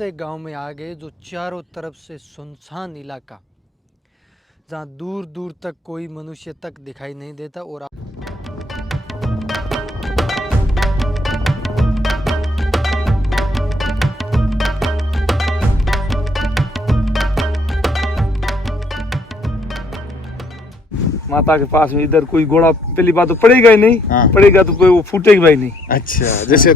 ऐसे गांव में आ गए जो चारों तरफ से सुनसान इलाका, जहां दूर दूर तक कोई मनुष्य तक दिखाई नहीं देता। और माता के पास में इधर कोई घोड़ा पहली बात तो पड़ेगा ही नहीं। हाँ। पड़ेगा तो कोई वो फूटेगा ही नहीं। अच्छा, जैसे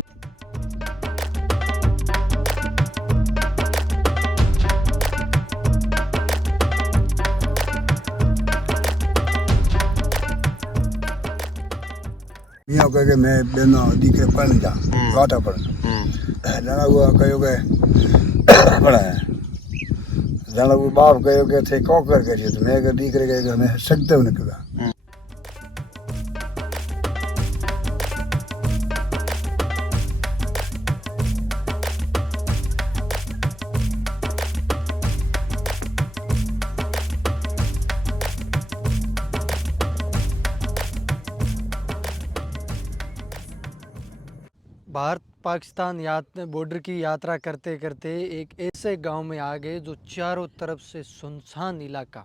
मियाँ कह के मैं बेनो दीकरे पढ़ने जा गाटा पढ़ जाना हुआ कहो के पढ़ा है जाना वो बाप कहो के थे कौ करके तो मैं के दीकरे के हमें सकते हो निकला भारत पाकिस्तान बॉर्डर की यात्रा करते करते एक ऐसे गांव में आ गए जो चारों तरफ से सुनसान इलाका,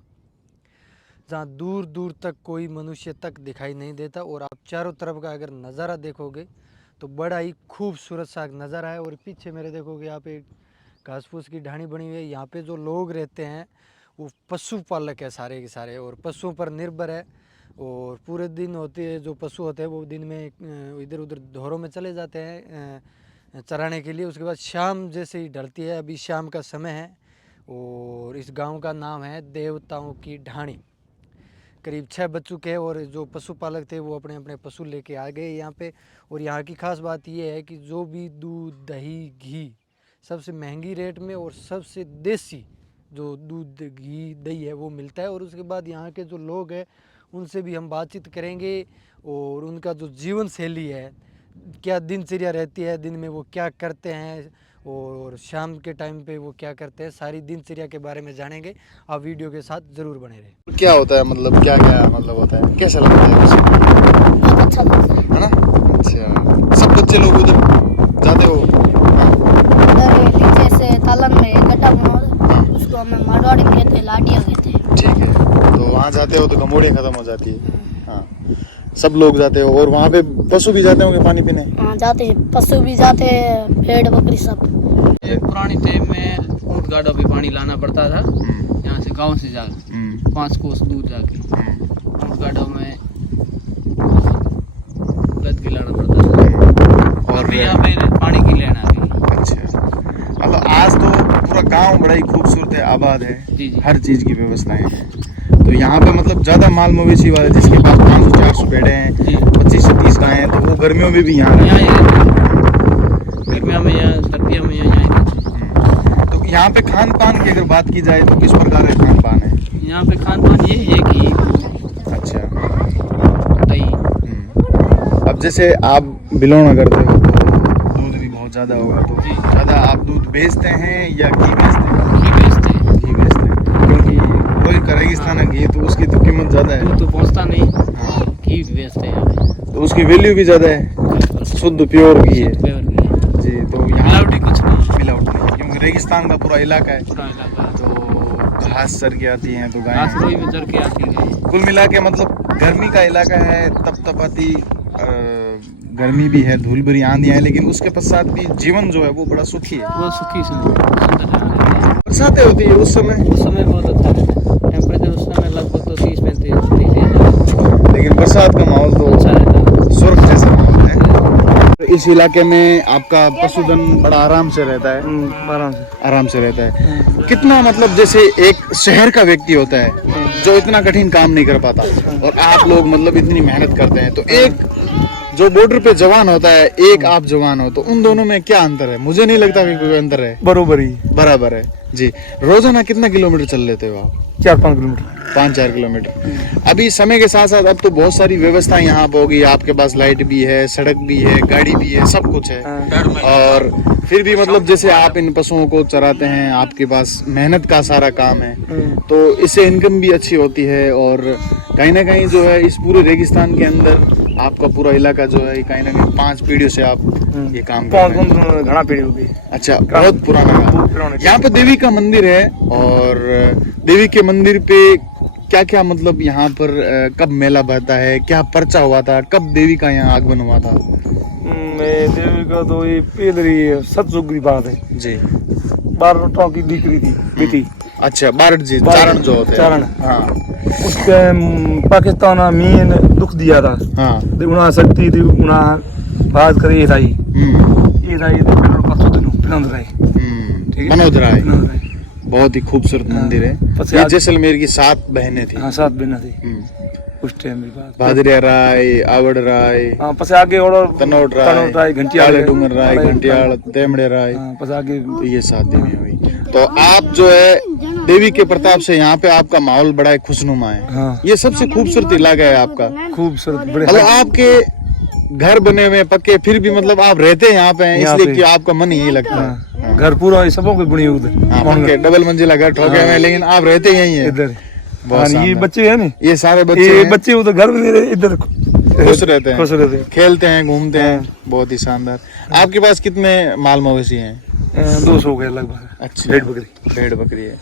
जहां दूर दूर तक कोई मनुष्य तक दिखाई नहीं देता। और आप चारों तरफ का अगर नज़ारा देखोगे तो बड़ा ही खूबसूरत सा नज़ारा है। और पीछे मेरे देखोगे यहाँ पे घास फूस की ढाणी बनी हुई है। यहाँ पे जो लोग रहते हैं वो पशुपालक है सारे के सारे, और पशुओं पर निर्भर है। और पूरे दिन होती है जो पशु होते हैं वो दिन में इधर उधर धोरों में चले जाते हैं चराने के लिए। उसके बाद शाम जैसे ही ढलती है, अभी शाम का समय है, और इस गांव का नाम है देवताओं की ढाणी। करीब 6 बज चुके हैं और जो पशुपालक थे वो अपने अपने पशु लेके आ गए यहाँ पे। और यहाँ की खास बात ये है कि जो भी दूध दही घी सबसे महंगी रेट में और सबसे देसी जो दूध घी दही है वो मिलता है। और उसके बाद यहाँ के जो लोग हैं उनसे भी हम बातचीत करेंगे, और उनका जो जीवन शैली है, क्या दिनचर्या रहती है, दिन में वो क्या करते हैं और शाम के टाइम पे वो क्या करते हैं, सारी दिनचर्या के बारे में जानेंगे। आप वीडियो के साथ ज़रूर बने रहें। क्या होता है, मतलब क्या क्या मतलब होता है, कैसा लगता है उसे? अच्छा लगता है ना? अच्छा, सब बच्चे लोग उधर जाते हो? उधर नीचे से तालन में गड्ढा बना होता, उसको हमें मारवाड़ी कहते हैं, लाडिया कहते हैं। ठीक है, तो वहाँ जाते हो तो गमोड़ियाँ खत्म हो जाती है। हाँ, सब लोग जाते हो। और वहाँ पे पशु भी जाते होंगे पानी पीने? हाँ जाते हैं, पशु भी जाते हैं, भेड़ बकरी सब। एक पुरानी टाइम में ऊँट गाड़ों पे पानी लाना पड़ता था, यहाँ से गांव से जाकर 5 कोस दूर जाके ऊँट गाड़ों में लद के लाना पड़ता था। और भी यहाँ पे पानी की लेना है। अच्छा, मतलब आज तो पूरा गांव बड़ा ही खूबसूरत है, आबाद है, जी। हर चीज़ की व्यवस्थाएं हैं। तो यहाँ पे मतलब ज़्यादा माल मवेशी वाले जिसके पास 500-400 भेड़े हैं, 25 से 30 गायें हैं, तो वो गर्मियों में भी यहाँ गर्मियों में या सर्दियों में यहाँ। तो यहाँ पे खान पान की अगर बात की जाए तो किस प्रकार का खान पान है यहाँ पे? खान पान ये है कि अच्छा दही। अब जैसे आप बिलोना करते हो तो दूध भी बहुत ज़्यादा होगा, तो ज़्यादा आप दूध बेचते हैं या घी बेचते हैं? घी बेचते हैं। घी बेचते हैं, क्योंकि कोई रेगिस्तान है घी तो उसकी तो कीमत ज़्यादा है। दूध तो पहुँचता नहीं। हाँ, घी बेचते हैं यहाँ तो उसकी वैल्यू भी ज़्यादा है, शुद्ध प्योर घी है पे। जी। तो यहाँ मिलावटी कुछ नहीं, मिलावट नहीं, क्योंकि रेगिस्तान का पूरा इलाका है, पूरा इलाका तो घास चर के आती हैं, तो घास गाय रोई में चढ़ के आती है। कुल मिला के मतलब गर्मी का इलाका है, तपतपाती गर्मी भी है, धूल भरी आंधियाँ है, लेकिन उसके पश्चात भी जीवन जो है वो बड़ा सुखी है। वो सुखी सुंदर है। बरसातें होती है उस समय बहुत अच्छा रहता है, टेम्परेचर उस समय लगभग तो 30-35 लेकिन बरसात का माहौल तो अच्छा रहता है, स्वर्ग जैसा माहौल है। तो इस इलाके में आपका पशुधन बड़ा आराम से रहता है? आराम से रहता है। कितना मतलब जैसे एक शहर का व्यक्ति होता है जो इतना कठिन काम नहीं कर पाता, और आप लोग मतलब इतनी मेहनत करते हैं, तो एक जो बॉर्डर पे जवान होता है, एक आप जवान हो, तो उन दोनों में क्या अंतर है? मुझे नहीं लगता कि कोई अंतर है, बराबर है जी। रोजाना कितना किलोमीटर चल लेते हो आप? 4-5 किलोमीटर। 5-4 किलोमीटर। अभी समय के साथ साथ अब तो बहुत सारी व्यवस्थाएं यहाँ पे होगी, आपके पास लाइट भी है, सड़क भी है, गाड़ी भी है, सब कुछ है। और फिर भी मतलब जैसे आप इन पशुओं को चराते हैं, आपके पास मेहनत का सारा काम है, तो इससे इनकम भी अच्छी होती है। और कहीं ना कहीं जो है इस पूरे रेगिस्तान के अंदर आपका पूरा इलाका जो है कहीं ना कहीं 5 पीढ़ियों से आप ये काम कर कौन रहे हैं। कौन घना पीढ़ी होगी। अच्छा, बहुत पुराना काम। यहाँ पे देवी का मंदिर है और देवी के मंदिर पे क्या क्या मतलब यहाँ पर कब मेला बहता है, क्या पर्चा हुआ था, कब देवी का यहाँ आगमन हुआ था? मैं देवी का तो ये पेदरी सतयुग की बात है जी। 12 रोटों की दिकरी थी बेटी। अच्छा, बारट जी, चारण जो होते हैं। चारण। हाँ उसके पाकिस्तान मीन दुख दिया था। हाँ। उना शक्ति थी, उना बात करे था ये था परसों दिनों पिनंद राय। ठीक है? मनोज राय, पिनंद राय। बहुत ही खूबसूरत मंदिर है। पछे ये आगे- जैसलमेर की 7 बहनें थी। हाँ 7 बहना थी हम्म। उस टाइम की बात। भादरिया राय, आवड़ राय, हाँ पछे आगे और तनोट राय, घंटियाल काले डूंगर राय, घंटियाल, तेमड़े राय। हाँ पछे आगे तो ये 7 देवी हुई। तो आप जो है देवी के प्रताप से यहाँ पे आपका माहौल बड़ा खुशनुमा है। हाँ ये सबसे खूबसूरत इलाका है आपका। खूबसूरत बड़े मतलब आपके घर बने हुए हैं पक्के, फिर भी मतलब आप रहते हैं यहाँ पे हैं, यहाँ इसलिए पे। कि आपका मन यही लगता है। हाँ, घर पूरा ये सबों के बुनी उधर हाँ, पक्के डबल मंजिला घर ठोके हुए हैं, लेकिन आप रहते यही हैं। इधर। बहुत हाँ, ये शानदार। बच्चे हैं ना, ये सारे बच्चे ये हैं, बच्चे उधर घर में नहीं रहे, इधर खुश रहते हैं, खुश रहते हैं। खेलते हैं, घूमते हैं। बहुत ही शानदार। आपके पास कितने माल मवेशी हैं? 200 हो गए लगभग। अच्छा, भेड़ बकरी। भेड़ बकरी है।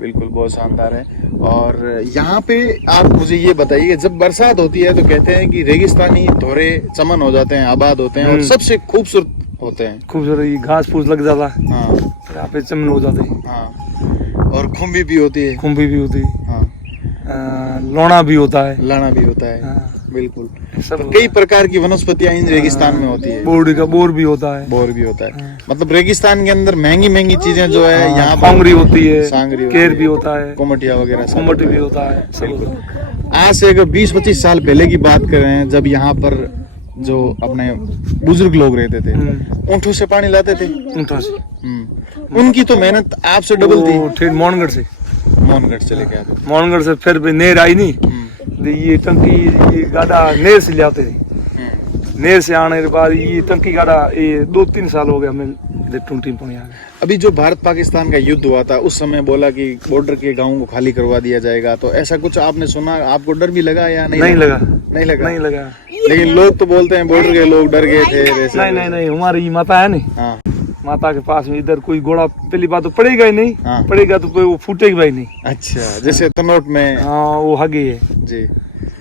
बिल्कुल, बहुत शानदार है। और यहाँ पे आप मुझे ये बताइए, जब बरसात होती है तो कहते हैं कि रेगिस्तानी धोरे चमन हो जाते हैं, आबाद होते हैं और सबसे खूबसूरत होते हैं। खूबसूरत ये घास फूस लग जाता है, हाँ यहाँ पे चमन हो जाते हैं, हाँ। और खुम्बी भी होती है। खुम्बी भी होती है, हाँ, लौना भी होता है। लाना भी होता है। हाँ, बिल्कुल। सब तो कई प्रकार की वनस्पतियां इन रेगिस्तान में होती है। बोर भी होता है। बोर भी होता है। मतलब रेगिस्तान के अंदर महंगी महंगी चीजें जो है यहाँ पर सांगरी होती है, सांगरी होती केर है, भी होता है, कोमटिया वगैरह सब कुम्बट होता भी है। होता है, सब होता है। आज से अगर 20-25 साल पहले की बात कर रहे हैं, जब यहाँ पर जो अपने बुजुर्ग लोग रहते थे, ऊँटों से पानी लाते थे। ऊँटों से। उनकी तो मेहनत आपसे डबल थी। वो ठीक मोहनगढ़ से, मोहनगढ़ से लेके आते थे। मोहनगढ़ से फिर भी नेर आई नहीं, तो ये टंकी ये गाड़ा नेर से ले आते थे। नेर से आने के बाद ये टंकी गाड़ा ये 2-3 साल हो गया हमें इधर टूटी पड़ी आ गई। अभी जो भारत पाकिस्तान का युद्ध हुआ था, उस समय बोला कि बॉर्डर के गांवों को खाली करवा दिया जाएगा, तो ऐसा कुछ आपने सुना? आपको डर भी लगा या नहीं? नहीं लगा, नहीं लगा। नहीं लगा। लेकिन लोग तो बोलते हैं बॉर्डर के लोग डर गए थे वैसे। नहीं हमारी माता है नहीं, हाँ माता के पास में इधर कोई घोड़ा पहली बात तो पड़ेगा ही नहीं। हाँ। पड़ेगा तो कोई वो फूटेगा ही नहीं। अच्छा, जैसे तनोट में। हाँ वो हगे है, जी,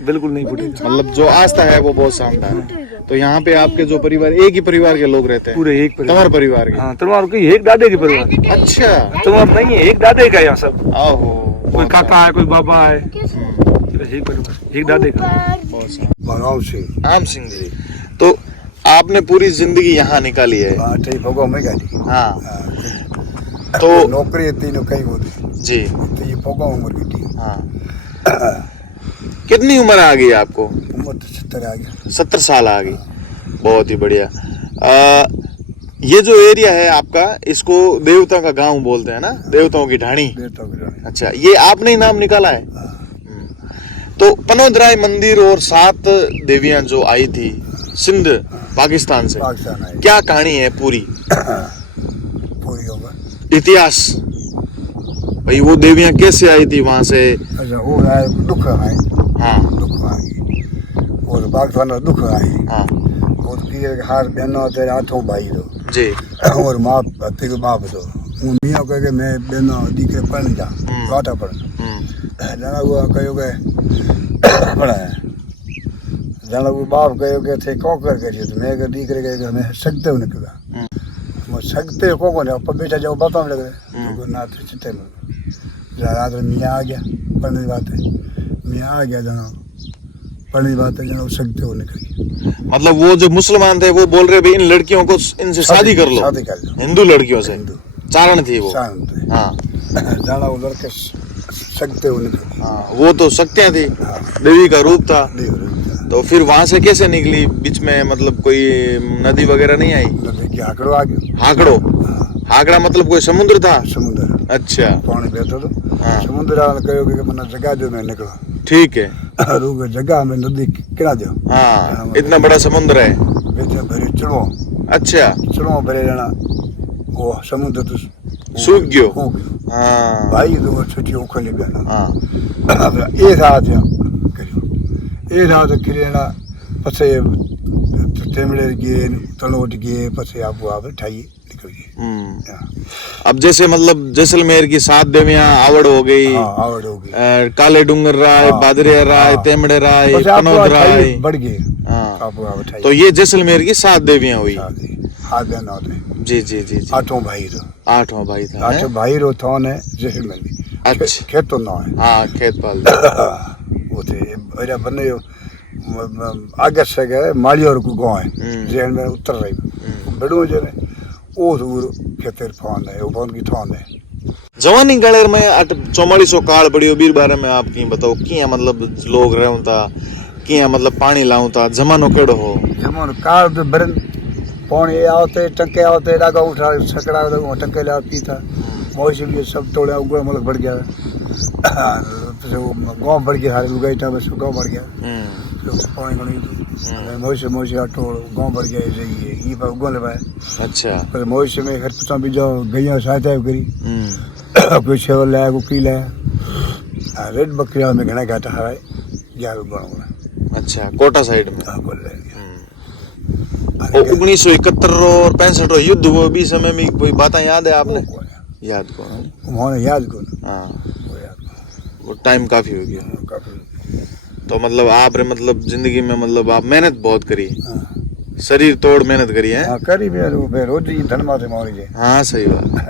बिल्कुल नहीं फूटेगा। मतलब जो आस्था है वो बहुत शानदार है। तो यहाँ पे आपके जो परिवार, एक ही परिवार के लोग रहते हैं? पूरे एक परिवार। तुम्हारे परिवार के? हाँ तुम्हारे की एक दादे के परिवार। अच्छा, तुम्हारा नहीं है, एक दादे का यहाँ सब। आहो, कोई काका है, कोई बाबा है, एक परिवार, एक दादे का। बहुत शानदार। बलराम सिंह। आम सिंह जी, तो आपने पूरी जिंदगी यहाँ निकाली है? हाँ ठीक भगो में गाड़ी। हाँ, तो तो नौकरी तीनों कई होती जी, तो ये भगो उम्र की थी। हाँ। कितनी उम्र आ गई आपको? उम्र तो 70 आ गया। 70 साल आ गई। बहुत ही बढ़िया। ये जो एरिया है आपका, इसको देवताओं का गांव बोलते हैं ना, देवताओं की ढाणी। देवता की रानी। अच्छा, ये आपने ही नाम निकाला है? तो पनोदराय मंदिर और 7 देवियां जो आई थी सिंध पाकिस्तान से, पाकिस्तान आई क्या कहानी है पूरी? पूरी होगा। इतिहास भाई, वो देवियां कैसे आई थी वहां से? अच्छा वो आए दुख आए। हाँ दुख आई और पाकिस्तान में दुख आई हाँ और पीर के हार बहनों तेरे हाथों भाई दो जी। और माँ तेरे बाप दो वो मियाँ कह के मैं बहनों दीकरे पढ़ जा गाटा पढ़ जाना हुआ कहो के पढ़ा है जाना वो बाप कहो के थे कौ करके तो मैं के दीकरे के हमें सकते हो निकला मैं सकते हो को ने ऊपर बैठा जाओ बातों में लग रहे ना तो चिट्टे में रात में मियाँ आ गया पढ़ने की बात है मियाँ आ गया जाना पढ़ने की बात है जाना सकते हो निकल। मतलब वो जो मुसलमान थे वो बोल रहे भाई इन लड़कियों को इनसे शादी कर लो, शादी कर लो हिंदू लड़कियों से। हिंदू चारण थी वो। शांत है। हाँ जाना वो लड़के सकते हो निकल। हाँ, वो तो शक्तियां थी, देवी का रूप था। देव रूप तो फिर वहां से कैसे निकली? बीच में मतलब कोई नदी वगैरह नहीं आई? नदी की आंकड़ो आ गया। हाकड़ो? हाकड़ा मतलब कोई समुद्र था? समुद्र अच्छा पानी बहता तो हाँ समुद्र आने कहो कि मना जगह दो मैं निकला ठीक है। रुक जगह में नदी किरा दो हाँ, इतना बड़ा समुद्र है। बेचे भरे चलो अच्छा, चलो भरे रहना वो समुद्र तो सूख गयो। हो गयो हाँ भाई तो वो छुट्टी उखली बहना हाँ अब एक हाथ करियो एक हाथ करिएना पसे टेमड़े गए तनोट गए पसे आप ठाई निकल गए। अब जैसे मतलब जैसलमेर की 7 देवियां आवड़ हो गई, हाँ आवड़ हो गई, काले डूंगर राय, हाँ, बादरिया राय, हाँ। तेमड़े राय, पसे आप कनौद राय, ठाई बढ़ गए। हाँ। आप ठाई तो ये जैसलमेर की 7 देवियां हुई। हाथ बहन होते जी जी जी जी। 8 भाई तो 8वां भाई था। 8 भाई रो थोन है जैसलमेर में। अच्छा। खेत तो ना है। हाँ खेत पाल वो थे मेरा बने आगे से गए मालियोर को गाँव है जैन में उत्तर रही बड़ो जने ओ दूर खेतर फोन है वो फोन की थोन है। जवानी गलेर में 4400 काल पड़ियो बीर बारे में आप की बताओ किया मतलब लोग रहूं था किया मतलब पानी लाऊं था जमानो केड़ो हो। जमन कार तो बरन पानी आवते टंके आवते डागा उठा सकड़ा तो टंके ला पीता मौसम ये सब तोड़े उगड़ मतलब बढ़ गया तो गांव बढ़ गया सारे लुगाई था बस गांव बढ़ गया तो पानी को मौसम आटो गांव बढ़ गया ये पर उगल पाए। अच्छा। पर मौसम में हर कुछ भी जो गैया सहायता करी कोई छेवल लाया कोई की लाया रेड बकरिया में घना घाटा है यार उगण। अच्छा कोटा साइड में। हाँ बोल रहे 1971 और 65 युद्ध हुआ भी समय में कोई बातें याद है आपने? याद कौन? उन्होंने याद कौन? हाँ वो याद वो टाइम काफी हो गया। काफी। तो मतलब आप रे मतलब जिंदगी में मतलब आप मेहनत बहुत करी, हाँ शरीर तोड़ मेहनत करी है। हाँ करी भी रोज ही धन माथे मारी जाए। हाँ सही बात।